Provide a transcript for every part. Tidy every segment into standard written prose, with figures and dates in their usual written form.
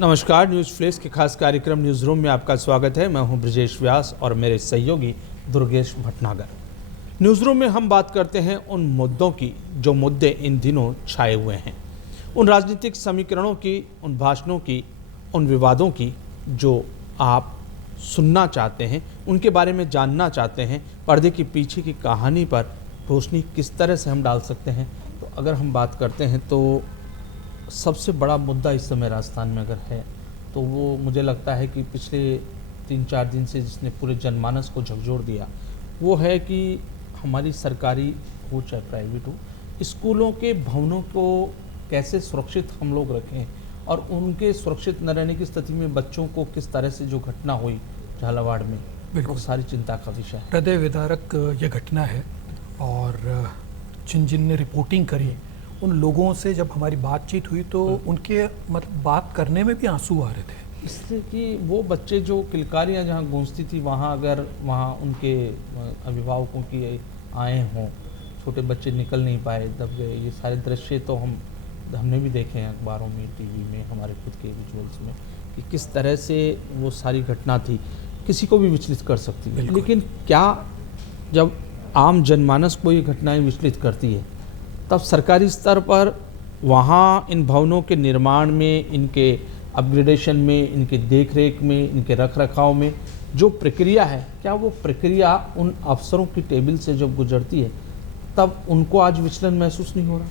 नमस्कार, news flash के खास कार्यक्रम न्यूज़ रूम में आपका स्वागत है। मैं हूं ब्रजेश व्यास और मेरे सहयोगी दुर्गेश भटनागर। न्यूज़ रूम में हम बात करते हैं उन मुद्दों की जो मुद्दे इन दिनों छाए हुए हैं, उन राजनीतिक समीकरणों की, उन भाषणों की, उन विवादों की जो आप सुनना चाहते हैं, उनके बारे में जानना चाहते हैं। पर्दे के पीछे की कहानी पर रोशनी किस तरह से हम डाल सकते हैं। तो अगर हम बात करते हैं तो सबसे बड़ा मुद्दा इस समय राजस्थान में अगर है तो वो मुझे लगता है कि पिछले 3-4 दिन से जिसने पूरे जनमानस को झकझोर दिया वो है कि हमारी सरकारी हो चाहे प्राइवेट हो, स्कूलों के भवनों को कैसे सुरक्षित हम लोग रखें और उनके सुरक्षित न रहने की स्थिति में बच्चों को किस तरह से जो घटना हुई झालावाड़ में, बिल्कुल सारी चिंता का विषय है। हृदय विदारक ये घटना है और जिन ने रिपोर्टिंग करी उन लोगों से जब हमारी बातचीत हुई तो उनके मतलब बात करने में भी आंसू आ रहे थे, इसलिए कि वो बच्चे जो किलकारियाँ जहाँ गूंजती थी वहाँ अगर वहाँ उनके अभिभावकों की आए हों, छोटे बच्चे निकल नहीं पाए, दब गए, ये सारे दृश्य तो हमने भी देखे हैं अखबारों में, टीवी में, हमारे खुद के विजुअल्स में कि किस तरह से वो सारी घटना थी, किसी को भी विचलित कर सकती है। लेकिन क्या जब आम जनमानस को ये घटनाएं विचलित करती है तब सरकारी स्तर पर वहाँ इन भवनों के निर्माण में, इनके अपग्रेडेशन में, इनके देखरेख में, इनके रखरखाव में जो प्रक्रिया है, क्या वो प्रक्रिया उन अफसरों की टेबल से जब गुजरती है तब उनको आज विचलन महसूस नहीं हो रहा?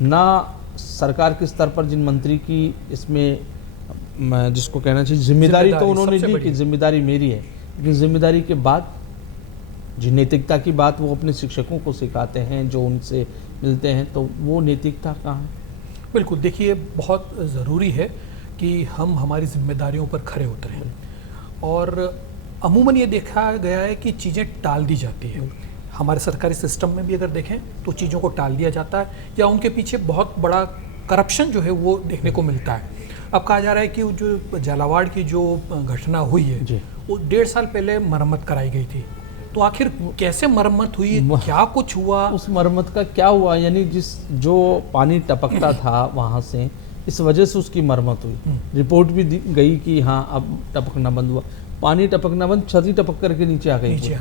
ना सरकार के स्तर पर जिन मंत्री की इसमें जिसको कहना चाहिए जिम्मेदारी तो उन्होंने ली कि जिम्मेदारी मेरी है, लेकिन जिम्मेदारी के बाद जो नैतिकता की बात वो अपने शिक्षकों को सिखाते हैं, जो उनसे मिलते हैं, तो वो नैतिकता कहाँ है? बिल्कुल, देखिए बहुत ज़रूरी है कि हम हमारी जिम्मेदारियों पर खरे उतरें और अमूमन ये देखा गया है कि चीज़ें टाल दी जाती हैं। हमारे सरकारी सिस्टम में भी अगर देखें तो चीज़ों को टाल दिया जाता है या उनके पीछे बहुत बड़ा करप्शन जो है वो देखने को मिलता है। अब कहा जा रहा है कि जो झालावाड़ की जो घटना हुई है वो 1.5 साल पहले मरम्मत कराई गई थी, तो आखिर कैसे मरम्मत हुई, क्या कुछ हुआ, उस मरम्मत का क्या हुआ? यानी जो पानी टपकता था वहाँ से, इस वजह से उसकी मरम्मत हुई। रिपोर्ट भी गई कि हाँ अब टपकना बंद हुआ, पानी टपकना बंद, छतरी टपक करके नीचे आ गई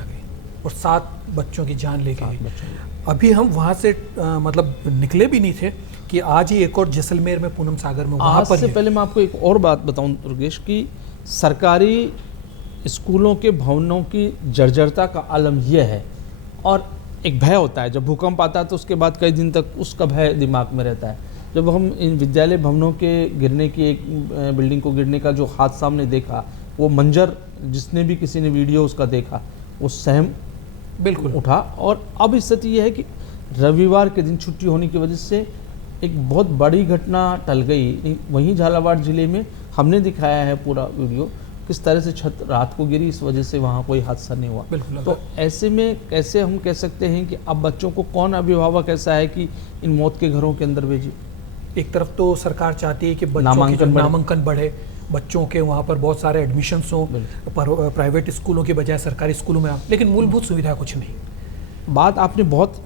और 7 बच्चों की जान ले गई। अभी हम वहाँ से मतलब निकले भी नहीं थे कि आज ही एक और जैसलमेर में पूनम सागर में वहाँ पर। से पहले मैं आपको एक और बात बताऊँ दुर्गेश, की सरकारी स्कूलों के भवनों की जर्जरता का आलम यह है और एक भय होता है, जब भूकंप आता है तो उसके बाद कई दिन तक उसका भय दिमाग में रहता है। जब हम इन विद्यालय भवनों के गिरने की, एक बिल्डिंग को गिरने का जो हादसा हमने देखा, वो मंजर जिसने भी किसी ने वीडियो उसका देखा वो सहम बिल्कुल उठा। और अब स्थिति यह है कि रविवार के दिन छुट्टी होने की वजह से एक बहुत बड़ी घटना टल गई। वहीं झालावाड़ ज़िले में हमने दिखाया है पूरा वीडियो, किस तरह से छत रात को गिरी, इस वजह से वहाँ कोई हादसा नहीं हुआ। तो ऐसे में कैसे हम कह सकते हैं कि अब बच्चों को कौन अभिभावक ऐसा है कि इन मौत के घरों के अंदर भेजे? एक तरफ तो सरकार चाहती है कि बच्चों के नामांकन बढ़े, बच्चों के वहाँ पर बहुत सारे एडमिशन्स हों, प्राइवेट स्कूलों के बजाय सरकारी स्कूलों में, लेकिन मूलभूत सुविधा कुछ नहीं। बात आपने बहुत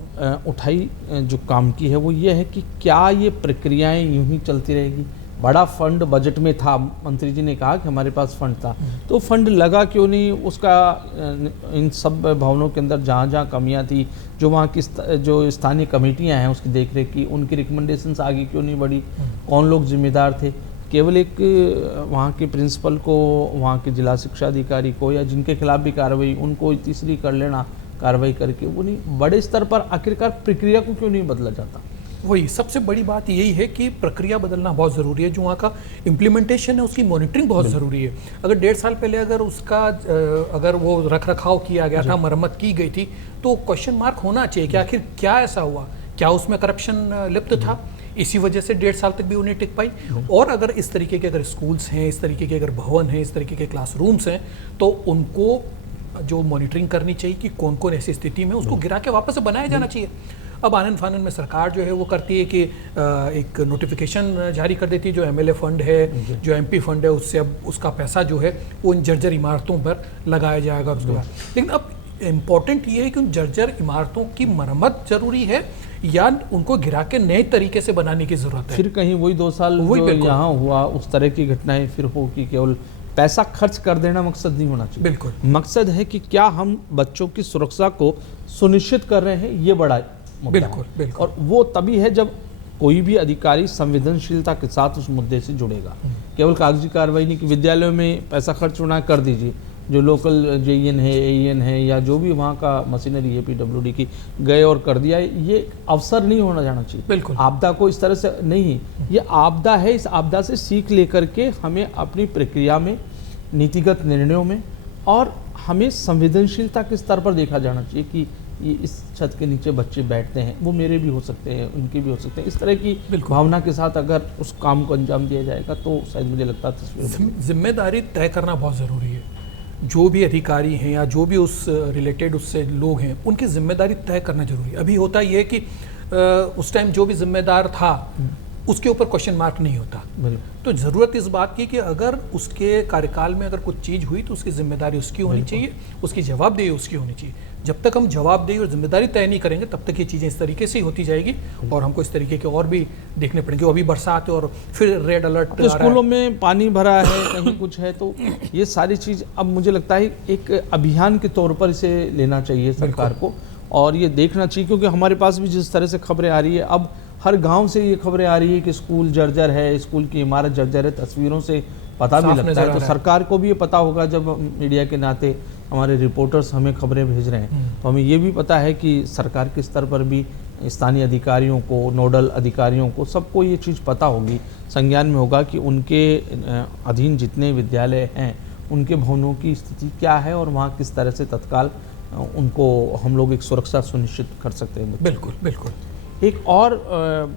उठाई जो काम की है वो ये है कि क्या ये प्रक्रियाएं यूं ही चलती रहेगी? बड़ा फंड बजट में था, मंत्री जी ने कहा कि हमारे पास फंड था, तो फंड लगा क्यों नहीं उसका इन सब भवनों के अंदर जहाँ जहाँ कमियाँ थी, जो वहाँ की जो स्थानीय कमेटियाँ हैं उसकी देखरेख की, उनकी रिकमेंडेशंस आगे क्यों नहीं बढ़ी? कौन लोग जिम्मेदार थे? केवल एक वहाँ के प्रिंसिपल को, वहाँ के जिला शिक्षा अधिकारी को या जिनके खिलाफ भी कार्रवाई, उनको तीसरी कर लेना कार्रवाई करके, वो नहीं, बड़े स्तर पर आखिरकार प्रक्रिया को क्यों नहीं बदला जाता? वही सबसे बड़ी बात यही है कि प्रक्रिया बदलना बहुत ज़रूरी है। जो वहाँ का इम्प्लीमेंटेशन है उसकी मॉनिटरिंग बहुत ज़रूरी है। अगर 1.5 साल पहले अगर उसका अगर वो रखरखाव किया गया था, मरम्मत की गई थी, तो क्वेश्चन मार्क होना चाहिए कि आखिर क्या ऐसा हुआ, क्या उसमें करप्शन लिप्त था, इसी वजह से 1.5 साल तक भी उन्हें टिक पाई। और अगर इस तरीके के अगर स्कूल्स हैं, इस तरीके के अगर भवन हैं, इस तरीके के क्लासरूम्स हैं, तो उनको जो मॉनिटरिंग करनी चाहिए कि कौन कौन ऐसी स्थिति में उसको गिरा के वापस से बनाया जाना चाहिए। अब आनंद फानन में सरकार जो है वो करती है कि एक नोटिफिकेशन जारी कर देती है, जो एमएलए फंड है, जो एमपी फंड है, उससे अब उसका पैसा जो है वो इन जर्जर इमारतों पर लगाया जाएगा उसके बाद। लेकिन अब इम्पॉर्टेंट ये है कि उन जर्जर इमारतों की मरम्मत ज़रूरी है या उनको गिरा के नए तरीके से बनाने की जरूरत है। फिर कहीं वही 2 साल जो यहाँ हुआ उस तरह की घटनाएं फिर हो कि केवल पैसा खर्च कर देना मकसद नहीं होना चाहिए। बिल्कुल, मकसद है कि क्या हम बच्चों की सुरक्षा को सुनिश्चित कर रहे हैं, ये बड़ा मुद्दा बिल्कुल, है। बिल्कुल। और वो तभी है जब कोई भी अधिकारी संवेदनशीलता के साथ उस मुद्दे से जुड़ेगा। केवल कागजी कार्रवाई नहीं कि विद्यालयों में पैसा खर्च होना कर दीजिए, जो लोकल जेईएन है, एईएन है या जो भी वहाँ का मशीनरी है पीडब्ल्यूडी की गए और कर दिया, ये अवसर नहीं होना जाना चाहिए। बिल्कुल, आपदा को इस तरह से नहीं, ये आपदा है, इस आपदा से सीख लेकर के हमें अपनी प्रक्रिया में, नीतिगत निर्णयों में और हमें संवेदनशीलता के स्तर पर देखा जाना चाहिए कि ये इस छत के नीचे बच्चे बैठते हैं, वो मेरे भी हो सकते हैं, उनके भी हो सकते हैं। इस तरह की भावना के साथ अगर उस काम को अंजाम दिया जाएगा तो शायद मुझे लगता है तस्वीर जिम्मेदारी तय करना बहुत ज़रूरी है। जो भी अधिकारी हैं या जो भी उस रिलेटेड उससे लोग हैं, उनकी जिम्मेदारी तय करना जरूरी है। अभी होता ये है कि उस टाइम जो भी जिम्मेदार था उसके ऊपर क्वेश्चन मार्क नहीं होता। तो ज़रूरत इस बात की कि अगर उसके कार्यकाल में अगर कुछ चीज़ हुई तो उसकी जिम्मेदारी उसकी होनी चाहिए, उसकी जवाबदेही उसकी होनी चाहिए। जब तक हम जवाबदेही और जिम्मेदारी तय नहीं करेंगे तब तक ये चीज़ें इस तरीके से ही होती जाएगी और हमको इस तरीके के और भी देखने पड़ेंगे। अभी बरसात और फिर रेड अलर्ट, तो स्कूलों में पानी भरा है, कहीं कुछ है, तो ये सारी चीज़ अब मुझे लगता है एक अभियान के तौर पर इसे लेना चाहिए सरकार को और ये देखना चाहिए, क्योंकि हमारे पास भी जिस तरह से खबरें आ रही है, अब हर गांव से ये खबरें आ रही है कि स्कूल जर्जर है, स्कूल की इमारत जर्जर है, तस्वीरों से पता भी लगता है। तो सरकार को भी ये पता होगा, जब मीडिया के नाते हमारे रिपोर्टर्स हमें खबरें भेज रहे हैं तो हमें ये भी पता है कि सरकार के स्तर पर भी स्थानीय अधिकारियों को, नोडल अधिकारियों को, सबको ये चीज़ पता होगी, संज्ञान में होगा कि उनके अधीन जितने विद्यालय हैं उनके भवनों की स्थिति क्या है और वहाँ किस तरह से तत्काल उनको हम लोग एक सुरक्षा सुनिश्चित कर सकते हैं। बिल्कुल, बिल्कुल। एक और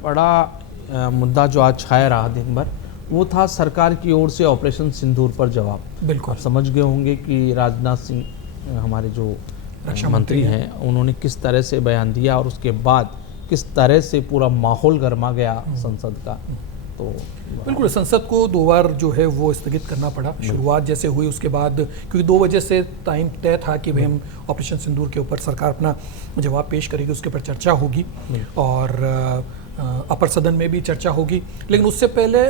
बड़ा मुद्दा जो आज छाया रहा दिन भर, वो था सरकार की ओर से ऑपरेशन सिंदूर पर जवाब। बिल्कुल, आप समझ गए होंगे कि राजनाथ सिंह हमारे जो रक्षा मंत्री हैं, उन्होंने किस तरह से बयान दिया और उसके बाद किस तरह से पूरा माहौल गर्मा गया संसद का। तो बिल्कुल, संसद को 2 बार जो है वो स्थगित करना पड़ा। शुरुआत जैसे हुई उसके बाद, क्योंकि 2 बजे से टाइम तय था कि भाई हम ऑपरेशन सिंदूर के ऊपर सरकार अपना जवाब पेश करेगी, उसके ऊपर चर्चा होगी और अपर सदन में भी चर्चा होगी। लेकिन उससे पहले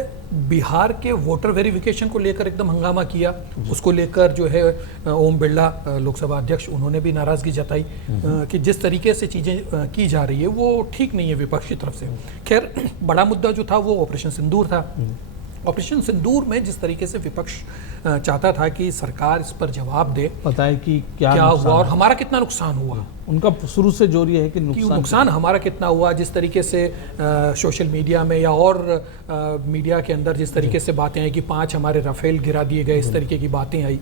बिहार के वोटर वेरिफिकेशन को लेकर एकदम हंगामा किया। उसको लेकर जो है ओम बिरला लोकसभा अध्यक्ष, उन्होंने भी नाराज़गी जताई कि जिस तरीके से चीज़ें की जा रही है वो ठीक नहीं है विपक्ष की तरफ से। खैर, बड़ा मुद्दा जो था वो ऑपरेशन सिंदूर था। ऑपरेशन सिंदूर में जिस तरीके से विपक्ष चाहता था कि सरकार इस पर जवाब दे, बताए कि क्या हुआ और हमारा कितना नुकसान हुआ। उनका शुरू से जोर ये है कि नुकसान हमारा कितना हुआ। जिस तरीके से सोशल मीडिया में या और मीडिया के अंदर जिस तरीके से बातें आई कि 5 हमारे राफेल गिरा दिए गए, इस तरीके की बातें आई,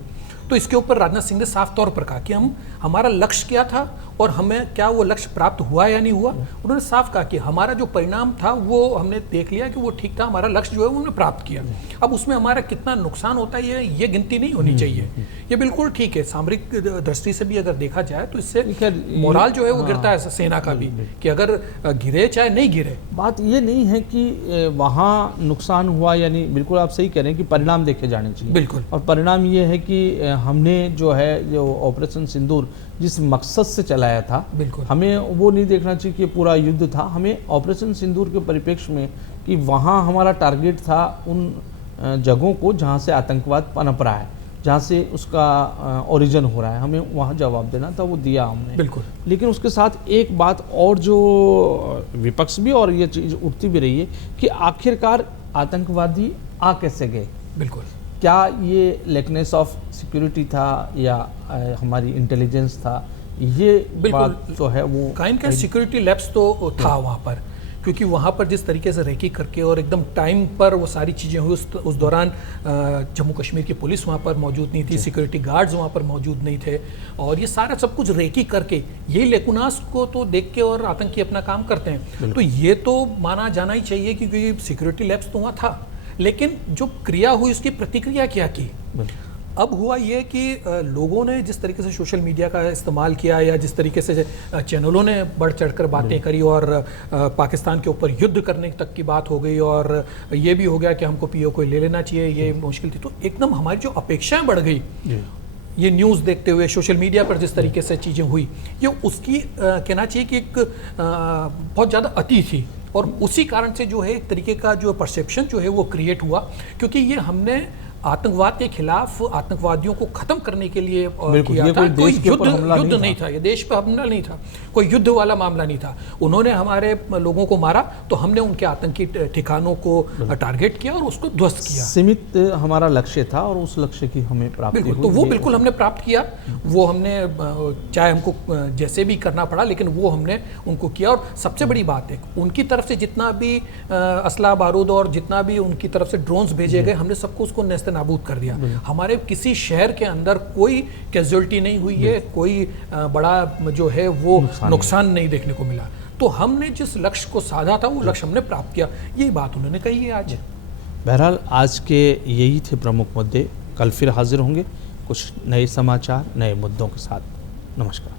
तो इसके ऊपर राजनाथ सिंह ने साफ तौर पर कहा कि हमारा लक्ष्य क्या था और हमें क्या वो लक्ष्य प्राप्त हुआ या नहीं हुआ। उन्होंने साफ कहा कि हमारा जो परिणाम था वो हमने देख लिया कि वो ठीक था, हमारा लक्ष्य जो है वो हमने प्राप्त किया। अब उसमें हमारा कितना नुकसान होता है ये गिनती नहीं होनी चाहिए। ये बिल्कुल ठीक है, सामरिक दृष्टि से भी अगर देखा जाए तो इससे मोराल जो है वो गिरता है सेना का भी, कि अगर गिरे चाहे नहीं गिरे। बात ये नहीं है कि वहाँ नुकसान हुआ यानी, बिल्कुल आप सही कह रहे हैं कि परिणाम देखे जाने चाहिए। बिल्कुल, और परिणाम ये है कि हमने जो ऑपरेशन सिंदूर जिस मकसद से चलाया था, बिल्कुल हमें वो नहीं देखना चाहिए कि पूरा युद्ध था। हमें ऑपरेशन सिंदूर के परिप्रेक्ष्य में कि वहाँ हमारा टारगेट था उन जगहों को जहाँ से आतंकवाद पनप रहा है, जहाँ से उसका ओरिजिन हो रहा है, हमें वहाँ जवाब देना था, वो दिया हमने। बिल्कुल। लेकिन उसके साथ एक बात और जो विपक्ष भी और ये चीज़ उठती भी रही है कि आखिरकार आतंकवादी आ कैसे गए। बिल्कुल, क्या ये लेकनेस ऑफ सिक्योरिटी था या हमारी इंटेलिजेंस था, ये बात जो है वो काइंड का सिक्योरिटी लैप्स तो था वहाँ पर, क्योंकि वहाँ पर जिस तरीके से रेकी करके और एकदम टाइम पर वो सारी चीज़ें हुई। उस दौरान जम्मू कश्मीर की पुलिस वहाँ पर मौजूद नहीं थी, सिक्योरिटी गार्ड्स वहाँ पर मौजूद नहीं थे, और ये सारा सब कुछ रेकी करके यही लेकुनास को तो देख के और आतंकी अपना काम करते हैं। तो ये तो माना जाना ही चाहिए क्योंकि सिक्योरिटी लैप्स तो वहाँ था, लेकिन जो क्रिया हुई उसकी प्रतिक्रिया क्या की। अब हुआ ये कि लोगों ने जिस तरीके से सोशल मीडिया का इस्तेमाल किया या जिस तरीके से चैनलों ने बढ़ चढ़कर बातें करी और पाकिस्तान के ऊपर युद्ध करने तक की बात हो गई और ये भी हो गया कि हमको पीओ को ले लेना चाहिए, ये मुश्किल थी। तो एकदम हमारी जो अपेक्षाएं बढ़ गई, ये न्यूज़ देखते हुए सोशल मीडिया पर जिस तरीके से चीज़ें हुई, ये उसकी कहना चाहिए कि एक बहुत ज़्यादा अति थी, और उसी कारण से जो है एक तरीके का जो परसेप्शन जो है वो क्रिएट हुआ, क्योंकि ये हमने आतंकवाद के खिलाफ आतंकवादियों को खत्म करने के लिए किया था। कोई युद्ध नहीं था, ये देश पर हमला नहीं था, कोई युद्ध वाला मामला नहीं था। उन्होंने हमारे लोगों को मारा तो हमने उनके आतंकी ठिकानों को टारगेट किया और उसको ध्वस्त किया। सीमित हमारा लक्ष्य था और उस लक्ष्य की हमें प्राप्ति हुई। तो वो बिल्कुल हमने प्राप्त किया, वो हमने चाहे हमको जैसे भी करना पड़ा, लेकिन वो हमने उनको किया। और सबसे बड़ी बात है, उनकी तरफ से जितना भी असला बारूद और जितना भी उनकी तरफ से ड्रोन्स भेजे गए, हमने सबको उसको नाबूद कर दिया। हमारे किसी शहर के अंदर कोई कैजुअलिटी नहीं हुई है, कोई बड़ा जो है वो नुकसान नहीं देखने को मिला। तो हमने जिस लक्ष्य को साधा था वो लक्ष्य हमने प्राप्त किया, यही बात उन्होंने कही है आज। बहरहाल आज के यही थे प्रमुख मुद्दे। कल फिर हाजिर होंगे कुछ नए समाचार, नए मुद्दों के साथ। नमस्कार।